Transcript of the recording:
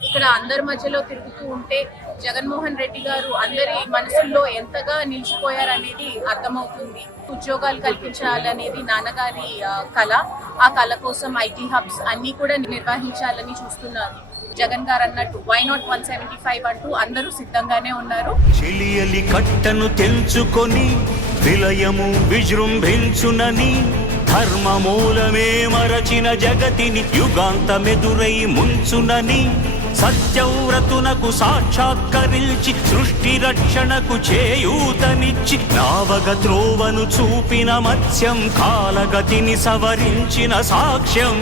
ఇక్కడ అందరి మధ్యలో తిరుగుతూ ఉంటే జగన్మోహన్ రెడ్డి గారు అందరి మనసుల్లో ఎంతగా నిలిచిపోయారనేది అర్థమవుతుంది. ఉద్యోగాలు కల్పించాలనేది నాన్నగారి కళ. ఆ కళ కోసం ఐటీ హబ్స్ అన్ని కూడా నిర్వహించాలని చూస్తున్నారు. జగన్ గారు అన్నట్టు వై నాట్ 175 అంటూ అందరూ సిద్ధంగానే ఉన్నారు. చెలియలి కట్టను తెంచుకొని విలయము విజృంభించునని ధర్మమూలమే మరచిన జగతిని యుగాంతమెదురై ముంచునని సత్యవ్రతునకు సాక్షాత్కరించి సృష్టి రక్షణకు చేయూతనిచ్చి నావగ త్రోవను చూపిన మత్స్యం కాలగతిని సవరించిన సాక్ష్యం